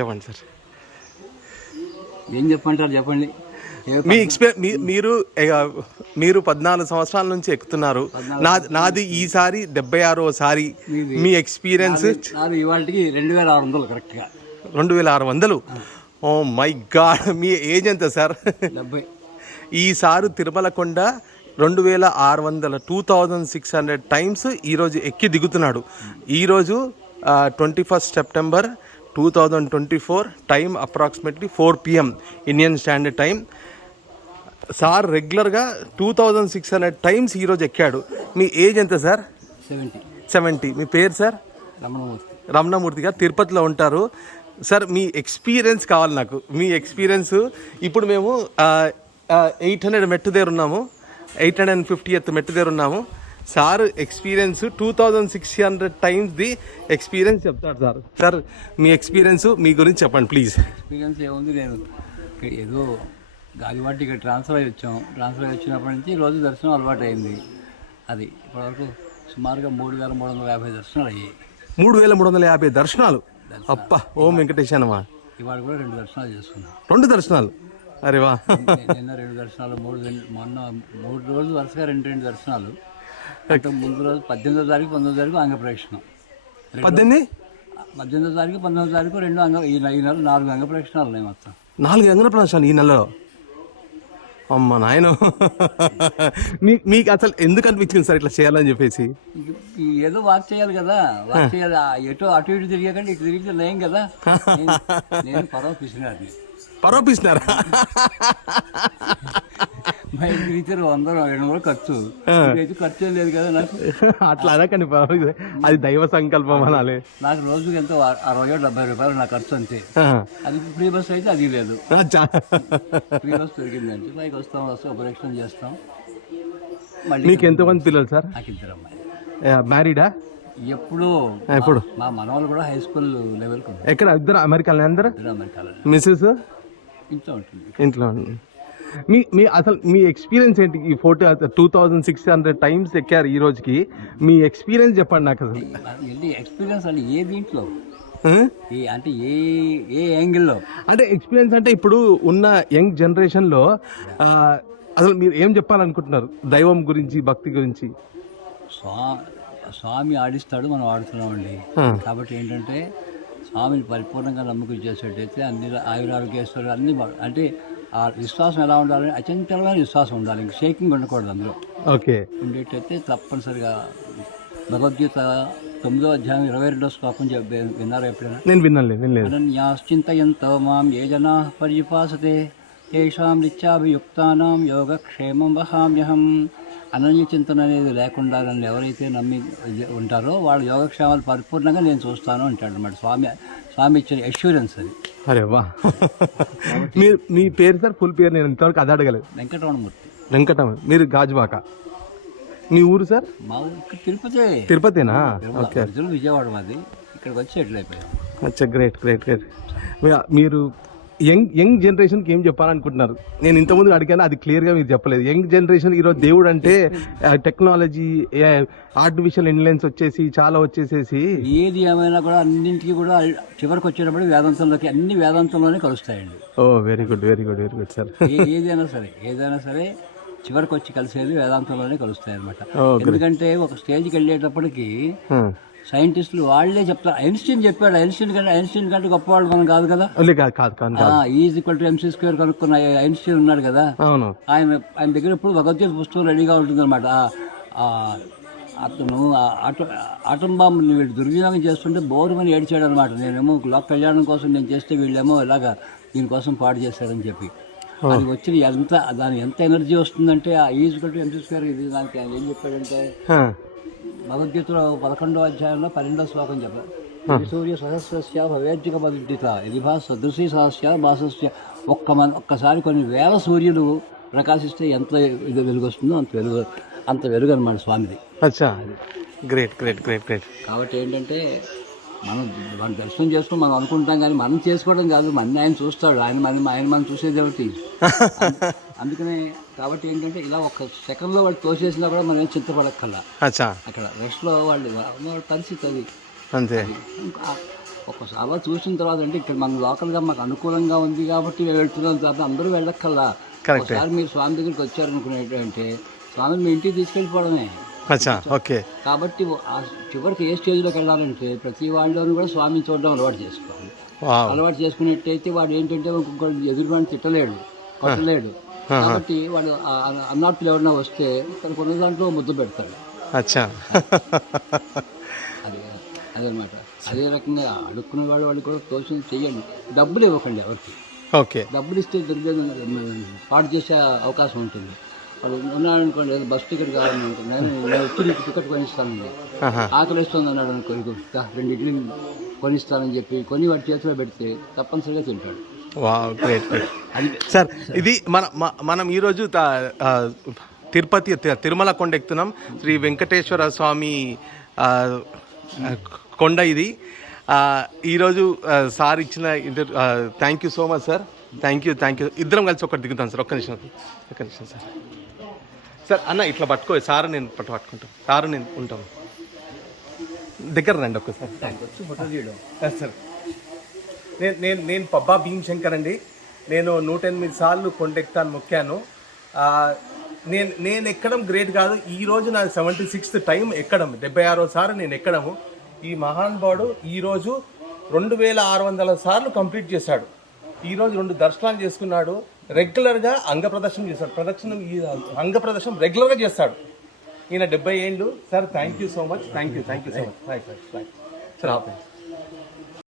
చెప్పండి సార్. ఏం చెప్పంటారు చెప్పండి? మీ మీరు మీరు పద్నాలుగు సంవత్సరాల నుంచి ఎక్కుతున్నారు. నా నాది ఈసారి డెబ్బై ఆరోసారి మీ ఎక్స్పీరియన్స్ ఇవాళకి రెండు వేల ఆరు వందలు కరెక్ట్గా రెండు వేల ఆరు వందలు? ఓ మై గాడ్ మీ ఏజ్ ఎంత సార్? డెబ్బై. ఈసారి తిరుమల కొండ రెండు వేల ఆరు వందల two thousand six hundred times ఈరోజు ఎక్కి దిగుతున్నాడు. ఈరోజు twenty first September two thousand twenty four time approximately four PM Indian standard time sir రెగ్యులర్గా two thousand six hundred times ఈరోజు ఎక్కాడు. మీ ఏజ్ ఎంత సార్ సెవెంటీ సెవెంటీ మీ పేరు సార్ రమణమూర్తి. రమణమూర్తి గారు తిరుపతిలో ఉంటారు. సార్ మీ ఎక్స్పీరియన్స్ కావాలి నాకు. మీ ఎక్స్పీరియన్స్ ఇప్పుడు మేము ఎయిట్ హండ్రెడ్ మెట్టు దగ్గర ఉన్నాము. ఎయిట్ హండ్రెడ్ అండ్ ఫిఫ్టీ ఎత్ మెట్టు దగ్గర ఉన్నాము. Sir experience two thousand six hundred times the experience చెప్తాడు సార్. సార్ మీ ఎక్స్పీరియన్స్ మీ గురించి చెప్పండి ప్లీజ్ ఎక్స్పీరియన్స్ ఏముంది? నేను ఇక్కడ ఏదో గాలివాటి ఇక్కడ ట్రాన్స్ఫర్ అయ్యి వచ్చాం. ట్రాన్స్ఫర్ అయ్యి వచ్చినప్పటి నుంచి రోజు దర్శనం అలవాటు అయింది అది ఇప్పటివరకు సుమారుగా మూడు వేల మూడు వందల యాభై దర్శనాలు అయ్యాయి. మూడు వేల మూడు వందల యాభై దర్శనాలు? అప్ప ఓం వెంకటేశానమా ఇవాళ కూడా రెండు దర్శనాలు చేసుకున్నాం. రెండు దర్శనాలు? అరే వా. నిన్న రెండు దర్శనాలు మూడు మొన్న మూడు రోజులు వరుసగా రెండు రెండు దర్శనాలు. ముందు రోజు పద్దెనిమిదో తారీఖు పంతొమ్మిదో తారీఖు అంగ ప్రదక్షిణం పద్దెనిమిది? పద్దెనిమిదో తారీఖు పంతొమ్మిదో తారీఖు రెండు అంగ ఈ నెల- ఈ నెల నాలుగు అంగ ప్రదక్షిణాలు ఉన్నాయి మొత్తం. నాలుగు అంగన ప్రదర్శనలు ఈ నెలలో? అమ్మ నాయన. మీ మీకు అసలు ఎందుకు అనిపించింది సార్ ఇట్లా చేయాలని చెప్పేసి? ఏదో వాక్ చేయాలి కదా. వాక్ చేయాలి. ఎటు అటు ఇటు తిరిగకండి ఇటు తిరిగితే లేం కదా. నేను- పర్వ పిసినారిని పరోపిస్తున్నారా బయట తిరిగితే వంద రెండు వందలు ఖర్చు. ఇదైతే ఖర్చు ఏం లేదు కదా నాకు? అట్లా అనకండి పర్వాలేదు. అది దైవ సంకల్పం అనాలి. నాకు రోజుకి ఎంతో అరవై డెబ్బై రూపాయలు నా ఖర్చు అంతే. ఆ. అది ఫ్రీ బస్ అయితే అది లేదు. అచ్చా. ఫ్రీ బస్ దొరికిందంటే పైకి వస్తాం వస్తాం ఉపరేక్షణ చేస్తాం. మళ్ళీ మీకు ఎంతమంది పిల్లలు సార్? నాకు ఇద్దరు అమ్మాయి మ్యారీడా? ఎప్పుడు ఎప్పుడు? మా మనవాళ్ళు కూడా హై స్కూల్ లెవెల్కి ఉన్నారు. ఎక్కడ? ఇద్దరు అమెరికాలో అందరు? ఇద్దరు అమెరికాలో మిస్సెస్? ఇంట్లో ఉంటుంది. ఇంట్లో. మీ మీ అసలు మీ ఎక్స్పీరియన్స్ ఏంటి? ఈ photo two thousand six hundred times ఎక్కారు ఈ రోజుకి. మీ ఎక్స్పీరియన్స్ చెప్పండి నాకు అసలు. ఎక్స్పీరియన్స్ అంటే ఏ దీంట్లో? అంటే ఏ ఏ యాంగిల్లో అంటే ఎక్స్పీరియన్స్ అంటే ఇప్పుడు ఉన్న యంగ్ జనరేషన్లో అసలు మీరు ఏం చెప్పాలనుకుంటున్నారు? దైవం గురించి భక్తి గురించి? స్వా స్వామి ఆడిస్తాడు మనం ఆడుతున్నామండి. కాబట్టి ఏంటంటే స్వామిని పరిపూర్ణంగా నమ్మకం చేసేటైతే అన్ని ఆయురారోగ్యేశ్వరుడు అన్ని బా- అంటే ఆ విశ్వాసం ఎలా ఉండాలి? అచంచలమైన విశ్వాసం ఉండాలి. ఇంక షేకింగ్ ఉండకూడదు అందులో. ఓకే. ఉండేటైతే తప్పనిసరిగా భగవద్గీత తొమ్మిదో అధ్యాయం ఇరవై రెండో శ్లోకం విన్నారా ఎప్పుడైనా? నేను విన్నాను వినలేదు అనన్యాశ్చింతయంతో మాం ఏ జనా పర్యుపాసతే తేషాం నిత్యాభియుక్తానాం యోగక్షేమం వహామ్యహం. అనన్య చింతన అనేది లేకుండా నన్ను ఎవరైతే నమ్మి ఉంటారో వాళ్ళ యోగక్షేమాలు పరిపూర్ణంగా నేను చూస్తాను అంటాడు అన్నమాట. స్వామి స్వామి ఇచ్చిన అష్యూరెన్స్ అది. అరే వా. మీరు మీ పేరు సార్ ఫుల్ పేరు నేను ఇంతవరకు అది అడగలేదు. వెంకటరమణమూర్తి. వెంకటమ్మ మీరు గాజువాక. మీ ఊరు సార్? మా ఊరు ఇక్కడ తిరుపతి. తిరుపతేనా? ఓకే. విజయవాడ మాది. ఇక్కడికి వచ్చి సెటిల్ అయిపోయాం అచ్చా గ్రేట్ గ్రేట్ గ్రేట్ మీరు యంగ్ యంగ్ జనరేషన్కి ఏం చెప్పాలనుకుంటున్నారు? నేను ఇంతకుముందు అడిగాను అది క్లియర్గా మీరు చెప్పలేదు. యంగ్ జనరేషన్ ఈరోజు దేవుడు అంటే టెక్నాలజీ ఆర్టిఫిషియల్ ఇంటెలిజెన్స్ వచ్చేసి చాలా వచ్చేసేసి ఏది ఏమైనా కూడా అన్నింటికి కూడా చివరికి వచ్చేటప్పుడు వేదాంతంలోకి అన్ని వేదాంతంలోనే కలుస్తాయండి. ఓ very good very good very good sir. ఏదైనా సరే ఏదైనా సరే చివరికి వచ్చి కలిసేది వేదాంతంలోనే కలుస్తాయి అనమాట ఎందుకంటే ఒక స్టేజ్కి వెళ్ళేటప్పటికి సైంటిస్టులు వాళ్ళే చెప్తారు. ఐన్స్టీన్ చెప్పాడు. ఐన్స్టీన్ కంటే ఐన్స్టీన్ కంటే గొప్పవాళ్ళు మనం కాదు కదా? Is equal to MC square కనుక్కున్న ఐన్స్టీన్ ఉన్నాడు కదా? ఆయన ఆయన దగ్గర ఇప్పుడు భగవద్గీత పుస్తకం రెడీగా ఉంటుంది అనమాట అతను ఆ ఆటో ఆటం బాంబుని వీళ్ళు దుర్వినియోగం చేస్తుంటే బోరుమని ఏడ్చాడు అనమాట నేనేమో లోక కళ్యాణం కోసం నేను చేస్తే వీళ్ళేమో ఇలాగా దీనికోసం పాడు చేశారని చెప్పి. అది వచ్చిన ఎంత దాని ఎంత ఎనర్జీ వస్తుందంటే ఆ ఈజ్ టు ఎంసీ స్క్వేర్ ఇది దానికి ఆయన ఏం చెప్పాడంటే భగవద్గీతలో పదకొండో అధ్యాయంలో పన్నెండో శ్లోకం చెప్పారు. సూర్య సహస్రస్య భవేజ్యక పదిత ఇది భా సదృశీ సహస్య భాసస్య ఒక్క మన ఒక్కసారి కొన్ని వేల సూర్యులు ప్రకాశిస్తే ఎంత ఇది వెలుగు వస్తుందో అంత వెలుగు అంత వెలుగు అనమాట స్వామిది. అచ్చా. గ్రేట్ గ్రేట్ గ్రేట్ గ్రేట్ కాబట్టి ఏంటంటే మనం మనం దర్శనం చేసుకుని మనం అనుకుంటాం కానీ మనం చేసుకోవడం కాదు. మన ఆయన చూస్తాడు. ఆయన మన ఆయన మనం చూసేది ఒకటి అందుకనే కాబట్టి ఏంటంటే ఇలా ఒక సెకండ్లో వాడు తోసేసినా కూడా మనం ఏం చింతపడక్కల్లా అచ్చా. అక్కడ రెస్ట్లో వాళ్ళు వాళ్ళ పరిస్థితి అది అంతే అలా చూసిన తర్వాత అంటే ఇక్కడ మన లోకల్గా మాకు అనుకూలంగా ఉంది కాబట్టి మేము వెళ్తున్నాం తర్వాత అందరూ వెళ్ళక్కల్లా. ఒకసారి మీరు స్వామి దగ్గరికి వచ్చారనుకునేటంటే స్వామిని మీ ఇంటికి తీసుకెళ్ళిపోవడమే. ఓకే. కాబట్టి చివరికి ఏ స్టేజ్లోకి వెళ్ళాలంటే ప్రతి వాళ్ళలోనూ కూడా స్వామిని చూడడం అలవాటు చేసుకోవాలి. అలవాటు చేసుకున్నట్టయితే వాడు ఏంటంటే ఇంకొకటి ఎదురువాడిని తిట్టలేడు కొట్టలేడు. కాబట్టి వాడు అన్నార్తులు ఎవరన్నా వస్తే తనకు ఉన్న దాంట్లో ముద్దు పెడతాడు. అచ్చా. అది అదనమాట. అదే రకంగా అడుక్కునే వాడు వాళ్ళు కూడా తోచింది చెయ్యండి. డబ్బులు ఇవ్వకండి ఎవరికి. ఓకే. డబ్బులు ఇస్తే పాటు చేసే అవకాశం ఉంటుంది. వాడు ఉన్నాడనుకోండి ఏదో బస్ టికెట్ కావాలని అనుకోండి నేను నీకు టికెట్ కొనిస్తానండి. ఆకలిస్తుంది అన్నాడు అనుకో రెండు ఇడ్లీ కొనిస్తానని చెప్పి కొని వాడి చేతిలో పెడితే తప్పనిసరిగా తింటాడు. గ్రేట్ సార్ ఇది మన మ- మనం ఈరోజు తిరుపతి తిరుమల కొండ ఎక్కుతున్నాం. శ్రీ వెంకటేశ్వర స్వామి కొండ ఇది. ఆ, ఈరోజు సార్ ఇచ్చిన inter thank you so much sir thank you thank you ఇద్దరం కలిసి ఒకటి దిగుతాం సార్ ఒక్క నిమిషం ఒక్క నిమిషం సార్ సార్ అన్న ఇట్లా పట్టుకో సార్ నేను పట్టు పట్టుకుంటాం. సార్ నేను ఉంటాం. దగ్గర రండి ఒక్కసారి. సార్. నేను నేను నేను పబ్బా భీమ్ శంకర్ అండి. నేను నూట ఎనిమిది సార్లు కొండెక్తాను మొక్కాను. నేను నేను ఎక్కడం గ్రేట్ కాదు. ఈ రోజు నా సెవెంటీ సిక్స్త్ టైం ఎక్కడం. డెబ్బై ఆరో సార్లు నేను ఎక్కడము. ఈ మహానుభావుడు ఈరోజు రెండు వేల ఆరు వందల సార్లు కంప్లీట్ చేశాడు. ఈరోజు రెండు దర్శనాలు చేసుకున్నాడు. రెగ్యులర్గా అంగ ప్రదర్శన చేశాడు. ప్రదక్షిణం ఈ అంగ ప్రదర్శనం రెగ్యులర్గా చేస్తాడు. ఈయన డెబ్బై ఏళ్ళు. Sir thank you so much thank you thank you so much thank you sir ఆపండి.